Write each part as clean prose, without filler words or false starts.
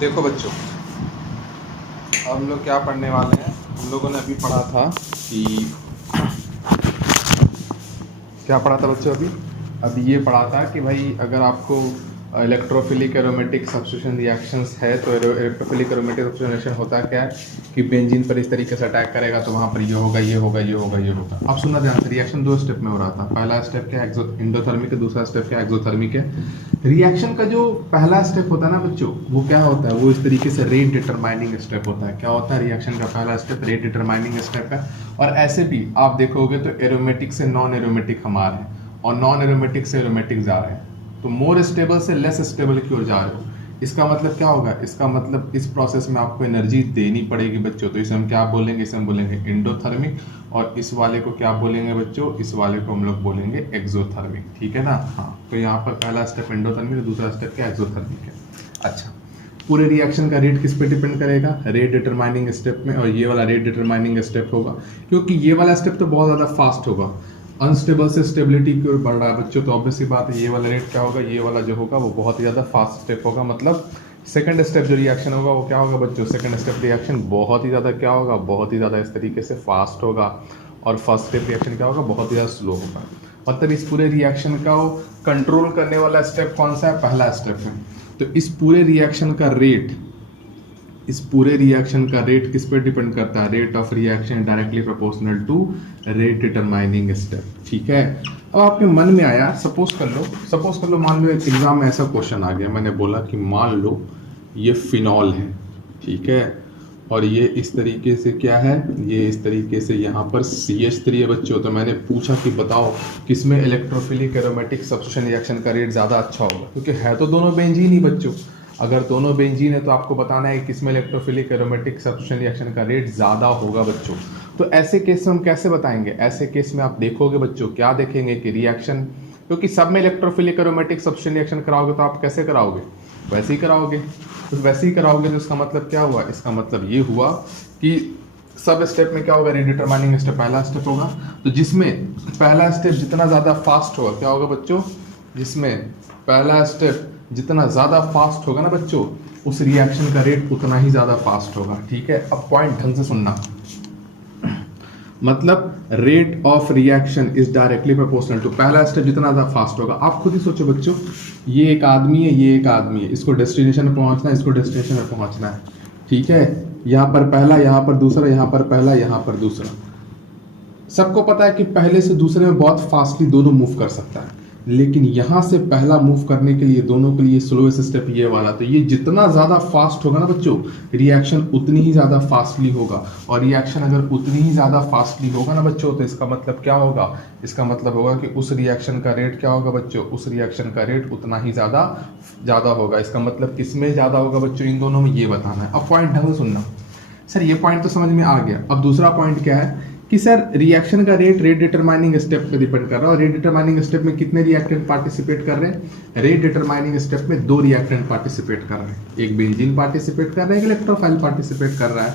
देखो बच्चों, अब हम लोग क्या पढ़ने वाले हैं। हम लोगों ने अभी पढ़ा था कि क्या पढ़ा था बच्चों। अभी ये पढ़ा था कि भाई अगर आपको इलेक्ट्रोफिलिक एरोमेटिक सब्स्टिट्यूशन रिएक्शंस है तो इलेक्ट्रोफिलिक एरोमेटिक सब्स्टिट्यूशन होता क्या है कि बेंजीन पर इस तरीके से अटैक करेगा तो वहाँ पर ये होगा, ये होगा, ये होगा, ये होगा। अब सुनना ध्यान से, रिएक्शन दो स्टेप में हो रहा था। पहला स्टेप क्या है, एंडोथर्मिक है। दूसरा स्टेप क्या है, एक्सोथर्मिक है। रिएक्शन का जो पहला स्टेप होता है ना बच्चों, वो क्या होता है, वो इस तरीके से रेट डिटरमाइनिंग स्टेप होता है। क्या होता है रिएक्शन का पहला स्टेप, रेट डिटरमाइनिंग स्टेप है। और ऐसे भी आप देखोगे तो एरोमेटिक से नॉन एरोमेटिक हम आ रहे हैं और नॉन एरोमेटिक से एरोमेटिक जा रहे हैं, तो मोर स्टेबल से लेस स्टेबल की ओर जा रहे हो। इसका मतलब क्या होगा, इसका मतलब इस प्रोसेस में आपको एनर्जी देनी पड़ेगी बच्चों। तो इसे हम क्या बोलेंगे, इसे हम बोलेंगे एंडोथर्मिक, और इस वाले को क्या बोलेंगे बच्चों, इस वाले को हम लोग बोलेंगे एक्सोथर्मिक। ठीक है ना। हाँ, तो यहाँ पर पहला स्टेप एंडोथर्मिक, दूसरा स्टेप क्या एक्सोथर्मिक है। अच्छा, पूरे रिएक्शन का रेट किस पे डिपेंड करेगा, रेट डिटरमाइनिंग स्टेप में, और ये वाला रेट डिटरमाइनिंग स्टेप होगा, क्योंकि ये वाला स्टेप तो बहुत ज़्यादा फास्ट होगा। अनस्टेबल से स्टेबिलिटी की ओर बढ़ रहा है बच्चों, तो ऑब्वियस सी बात है ये वाला रेट क्या होगा, ये वाला जो होगा वो बहुत ही ज़्यादा फास्ट स्टेप होगा। मतलब सेकंड स्टेप जो रिएक्शन होगा वो क्या होगा बच्चों, सेकंड स्टेप रिएक्शन बहुत ही ज़्यादा क्या होगा, बहुत ही ज़्यादा इस तरीके से फास्ट होगा। और फर्स्ट स्टेप रिएक्शन क्या होगा, बहुत ही ज़्यादा स्लो होगा। मतलब इस पूरे रिएक्शन का कंट्रोल करने वाला स्टेप कौन सा है, पहला स्टेप है। तो इस पूरे रिएक्शन का रेट, इस पूरे रिएक्शन का रेट किस पे डिपेंड करता है, rate of reaction directly proportional to rate determining step. ठीक है। अब आपके मन में आया, सपोज कर लो मान लो एक एग्जाम में ऐसा क्वेश्चन आ गया, मैंने बोला कि मान लो ये फिनॉल है, ठीक है, और ये इस तरीके से क्या है, ये इस तरीके से यहाँ पर CH3 है बच्चों। तो मैंने पूछा कि बताओ किसमें इलेक्ट्रोफिलिक एरोमेटिक सब्स्टिट्यूशन रिएक्शन का रेट ज़्यादा अच्छा होगा, क्योंकि है तो दोनों बेंजीन ही बच्चों। अगर दोनों बेंजीन है तो आपको बताना है कि किसमें इलेक्ट्रोफिलिक एरोमेटिक सब्स्टिट्यूशन रिएक्शन का रेट ज़्यादा होगा बच्चों। तो ऐसे केस में हम कैसे बताएंगे, ऐसे केस में आप देखोगे बच्चों, क्या देखेंगे कि रिएक्शन, क्योंकि सब में इलेक्ट्रोफिलिक एरोमेटिक सब्स्टिट्यूशन रिएक्शन कराओगे तो आप कैसे कराओगे, वैसे ही कराओगे। तो वैसे ही कराओगे तो इसका मतलब क्या हुआ, इसका मतलब ये हुआ कि सब स्टेप में क्या होगा, रिडिटरमाइनिंग स्टेप पहला स्टेप होगा। तो जिसमें पहला स्टेप जितना ज़्यादा फास्ट होगा, क्या होगा बच्चों, जिसमें पहला स्टेप जितना ज़्यादा फास्ट होगा ना बच्चों, उस रिएक्शन का रेट उतना ही ज़्यादा फास्ट होगा। ठीक है। अब पॉइंट ढंग से सुनना, मतलब rate of reaction is directly proportional to, पहला स्टेप जितना ज़्यादा फास्ट होगा। आप खुद ही सोचो बच्चों, ये एक आदमी है, ये एक आदमी है, इसको डेस्टिनेशन पे पहुंचना है, इसको डेस्टिनेशन पे पहुंचना है। ठीक है। यहाँ पर पहला, यहाँ पर दूसरा, यहाँ पर पहला, यहाँ पर दूसरा। सबको पता है कि पहले से दूसरे में बहुत फास्टली दोनों मूव कर सकता है, लेकिन यहाँ से पहला मूव करने के लिए दोनों के लिए स्लोएस्ट स्टेप ये वाला। तो ये जितना ज़्यादा फास्ट होगा ना बच्चों, रिएक्शन उतनी ही ज़्यादा फास्टली होगा। और रिएक्शन अगर उतनी ही ज़्यादा फास्टली होगा ना बच्चों, तो इसका मतलब क्या होगा, इसका मतलब होगा कि उस रिएक्शन का रेट क्या होगा बच्चों, उस रिएक्शन का रेट उतना ही ज़्यादा होगा। इसका मतलब किस में ज़्यादा होगा बच्चों, इन दोनों में, ये बताना है। अब पॉइंट ढंग से सुनना सर, ये पॉइंट तो समझ में आ गया। अब दूसरा पॉइंट क्या है कि सर रिएक्शन का रेट डिटरमाइनिंग स्टेप पे डिपेंड कर रहा है, और रेट डिटरमाइनिंग स्टेप में कितने रिएक्टेंट पार्टिसिपेट कर रहे हैं, रेट डिटरमाइनिंग स्टेप में 2 रिएक्टेंट पार्टिसिपेट कर रहे हैं, एक बेंजीन पार्टिसिपेट कर रहा है, एक इलेक्ट्रोफाइल पार्टिसिपेट कर रहा है।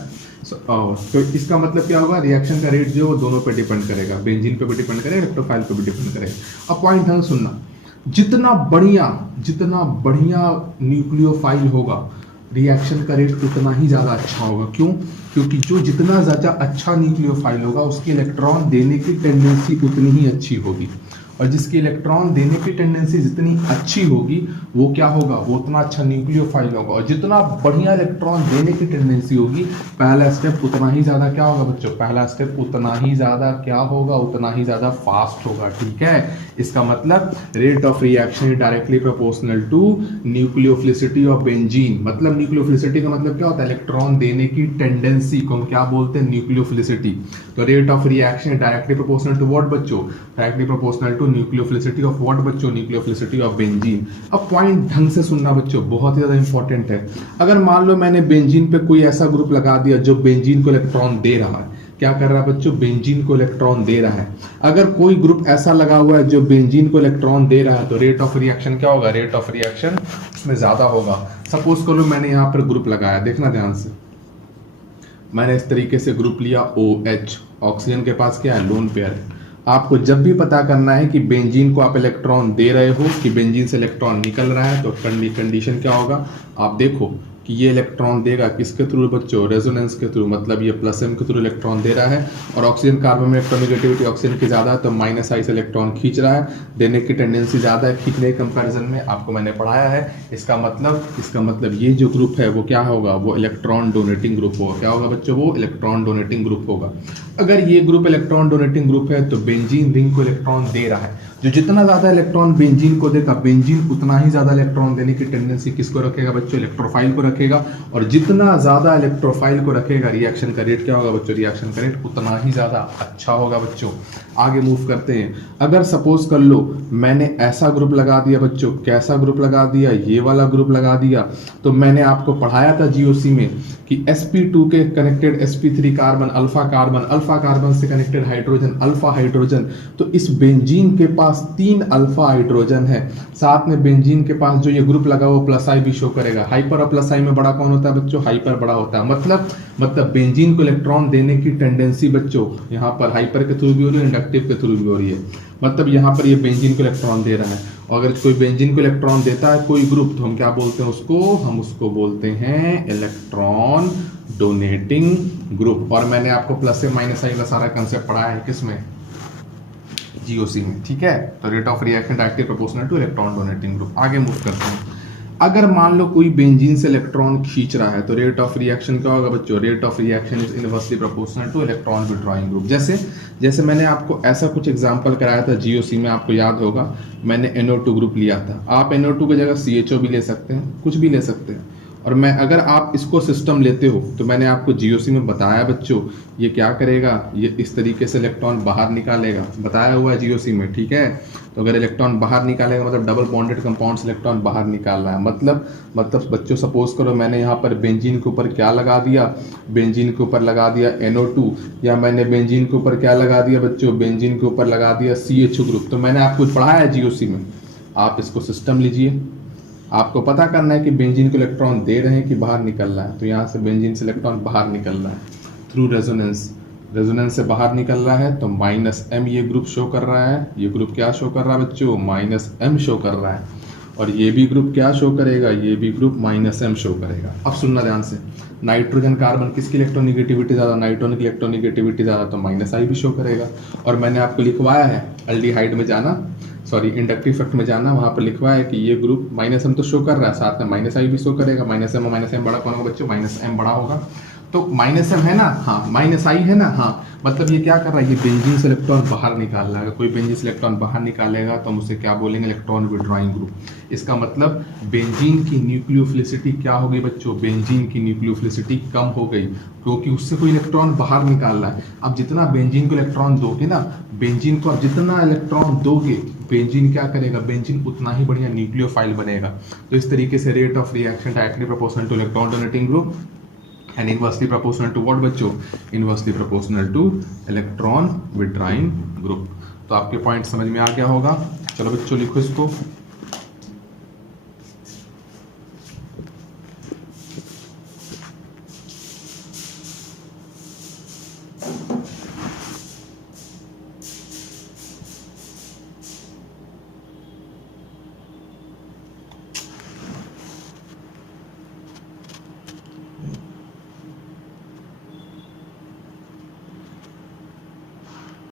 तो इसका मतलब क्या होगा, रिएक्शन का रेट जो वो दोनों पे डिपेंड करेगा, बेंजीन पे भी डिपेंड करेगा, इलेक्ट्रोफाइल पे भी डिपेंड करेगा। अब पॉइंट ध्यान सुनना, जितना बढ़िया न्यूक्लियोफाइल होगा, रिएक्शन का रेट उतना ही ज़्यादा अच्छा होगा। क्यों, क्योंकि जो जितना ज़्यादा अच्छा न्यूक्लियोफाइल होगा उसकी इलेक्ट्रॉन देने की टेंडेंसी उतनी ही अच्छी होगी, और जिसकी इलेक्ट्रॉन देने की टेंडेंसी जितनी अच्छी होगी वो क्या होगा, वो उतना अच्छा न्यूक्लियोफाइल होगा। और जितना बढ़िया इलेक्ट्रॉन देने की टेंडेंसी होगी, पहला स्टेप उतना ही ज़्यादा क्या होगा बच्चों, पहला स्टेप उतना ही ज़्यादा क्या होगा, उतना ही ज़्यादा फास्ट होगा। ठीक है। इसका मतलब rate of reaction directly proportional to nucleophilicity of benzene. मतलब न्यूक्लियोफिलिसिटी का मतलब क्या होता है, इलेक्ट्रॉन देने की टेंडेंसी को हम क्या बोलते हैं, न्यूक्लियोफिलिसिटी। तो rate of reaction directly proportional to what बच्चों, directly proportional to nucleophilicity of what बच्चों, न्यूक्लियोफिलिसिटी ऑफ बेंजीन। अब पॉइंट ढंग से सुनना बच्चों, बहुत ही ज्यादा इंपॉर्टेंट है। अगर मान लो मैंने बेंजीन पे कोई ऐसा ग्रुप लगा दिया जो बेंजीन को इलेक्ट्रॉन दे रहा है, क्या कर रहा है बच्चों, बेंजीन को इलेक्ट्रॉन दे रहा है। अगर कोई ग्रुप ऐसा लगा हुआ है जो बेंजीन को इलेक्ट्रॉन दे रहा है, तो रेट ऑफ रिएक्शन क्या होगा, रेट ऑफ रिएक्शन उसमें ज्यादा होगा। सपोज करो मैंने यहाँ पर ग्रुप लगाया, देखना ध्यान से, मैंने इस तरीके से ग्रुप लिया OH, ऑक्सीजन के पास क्या है, लोन पेयर है। आपको जब भी पता करना है कि बेंजीन को आप इलेक्ट्रॉन दे रहे हो कि बेंजीन से इलेक्ट्रॉन निकल रहा है, तो कंडीशन क्या होगा, आप देखो कि ये इलेक्ट्रॉन देगा किसके थ्रू बच्चों, रेजोनेंस के थ्रू, मतलब ये प्लस एम के थ्रू इलेक्ट्रॉन दे रहा है। और ऑक्सीजन कार्बन में इलेक्ट्रोनेगेटिविटी ऑक्सीजन की ज़्यादा है तो माइनस आई से इलेक्ट्रॉन खींच रहा है, देने की टेंडेंसी ज़्यादा है खींचने के कंपैरिजन में, आपको मैंने पढ़ाया है। इसका मतलब ये जो ग्रुप है वो क्या होगा, वो इलेक्ट्रॉन डोनेटिंग ग्रुप होगा। क्या होगा बच्चों, वो इलेक्ट्रॉन डोनेटिंग ग्रुप होगा। अगर ये ग्रुप इलेक्ट्रॉन डोनेटिंग ग्रुप है तो बेंजीन रिंग को इलेक्ट्रॉन दे रहा है, जो जितना ज़्यादा इलेक्ट्रॉन बेंजीन को देगा, बेंजीन उतना ही ज़्यादा इलेक्ट्रॉन देने की टेंडेंसी किसको रखेगा बच्चों, इलेक्ट्रोफाइल को रखेगा। और जितना ज़्यादा इलेक्ट्रोफाइल को रखेगा, रिएक्शन का रेट क्या होगा बच्चों, रिएक्शन का रेट उतना ही ज़्यादा अच्छा होगा बच्चों। आगे मूव करते हैं। अगर सपोज कर लो मैंने ऐसा ग्रुप लगा दिया बच्चों, कैसा ग्रुप लगा दिया, ये वाला ग्रुप लगा दिया, तो मैंने आपको पढ़ाया था जीओसी में कि sp2 के connected sp3 carbon, alpha carbon से कनेक्टेड हाइड्रोजन, अल्फा हाइड्रोजन। तो इस बेंजीन के पास 3 अल्फा हाइड्रोजन है, साथ में बेंजीन के पास जो ये ग्रुप लगा वो प्लस आई भी शो करेगा। हाइपर और प्लस आई में बड़ा कौन होता है बच्चों, हाइपर बड़ा होता है। मतलब बेंजीन को इलेक्ट्रॉन देने की टेंडेंसी बच्चों यहाँ पर हाइपर के थ्रू भी हो रही है, इंडक्टिव के थ्रू भी हो रही है। मतलब यहाँ पर ये बेंजीन को इलेक्ट्रॉन दे रहा है, और अगर कोई बेंजीन को इलेक्ट्रॉन देता है कोई ग्रुप, तो हम क्या बोलते हैं उसको, हम उसको बोलते हैं इलेक्ट्रॉन डोनेटिंग ग्रुप। और मैंने आपको प्लस से माइनस आई का सारा कंसेप्ट पढ़ाया है किसमें, जीओसी में, ठीक है। तो rate of reaction directly proportional to electron donating group. आगे मूव करते हैं। अगर मान लो कोई बेंजीन से इलेक्ट्रॉन खींच रहा है तो रेट ऑफ रिएक्शन क्या होगा बच्चों, rate of reaction is inversely proportional to electron withdrawing group. जैसे मैंने आपको ऐसा कुछ एग्जांपल कराया था जीओसी में, आपको याद होगा, मैंने NO2 ग्रुप लिया था। आप NO2 की जगह CHO भी ले सकते हैं, कुछ भी ले सकते हैं। और मैं अगर आप इसको सिस्टम लेते हो तो मैंने आपको जीओसी में बताया बच्चों, ये क्या करेगा, ये इस तरीके से इलेक्ट्रॉन बाहर निकालेगा, बताया हुआ है जीओसी में, ठीक है। तो अगर इलेक्ट्रॉन बाहर निकालेगा मतलब डबल बॉन्डेड कंपाउंड्स इलेक्ट्रॉन बाहर निकाल रहा है। मतलब बच्चों सपोज करो मैंने यहाँ पर बेंजीन के ऊपर क्या लगा दिया, बेंजीन के ऊपर लगा दिया NO2, या मैंने बेंजीन के ऊपर क्या लगा दिया बच्चों, बेंजीन के ऊपर लगा दिया CHO ग्रुप। तो मैंने आपको पढ़ाया है जीओसी में, आप इसको सिस्टम लीजिए। आपको पता करना है कि बेंजीन को इलेक्ट्रॉन दे रहे हैं कि बाहर निकल रहा है। तो यहाँ से बेंजीन से इलेक्ट्रॉन बाहर निकल रहा है थ्रू रेजोनेंस से बाहर निकल रहा है, तो -m ये ग्रुप शो कर रहा है। ये ग्रुप क्या शो कर रहा है बच्चों, -m शो कर रहा है। और ये भी ग्रुप क्या शो करेगा, ये भी ग्रुप -m शो करेगा। अब सुनना ध्यान से, नाइट्रोजन कार्बन किसकी इलेक्ट्रोनिगेटिविटी ज़्यादा, नाइट्रोजन की इलेक्ट्रोनिगेटिविटी ज़्यादा, तो -i भी शो करेगा। और मैंने आपको लिखवाया है एल्डिहाइड में जाना, सॉरी इंडक्टिव इफेक्ट में जाना, वहाँ पर लिखवा है कि ये ग्रुप -m तो शो कर रहा है, साथ में -i भी शो करेगा। -m और -m बड़ा कौन होगा बच्चों, -m बड़ा होगा। तो -m है ना, हाँ, -i है ना, हाँ। मतलब ये क्या कर रहा है, ये बेंजीन से इलेक्ट्रॉन बाहर निकाल रहा है। अगर कोई बेंजीन से इलेक्ट्रॉन बाहर निकालेगा तो हम उसे क्या बोलेंगे, इलेक्ट्रॉन विड्रॉइंग ग्रुप। इसका मतलब बेंजीन की न्यूक्लियोफिलिसिटी क्या हो गई बच्चों, बेंजीन की न्यूक्लियोफिलिसिटी कम हो गई, क्योंकि उससे कोई इलेक्ट्रॉन बाहर निकाल रहा है। अब जितना बेंजीन को इलेक्ट्रॉन दोगे ना, बेंजीन को अब जितना इलेक्ट्रॉन दोगे, बेंजीन क्या करेगा, बेंजीन उतना ही बढ़िया न्यूक्लियोफाइल बनेगा। तो इस तरीके से rate of reaction directly proportional to electron donating group and inversely proportional to what बच्चों, inversely proportional to electron withdrawing group. तो आपके पॉइंट समझ में आ गया होगा। चलो बच्चों लिखो इसको।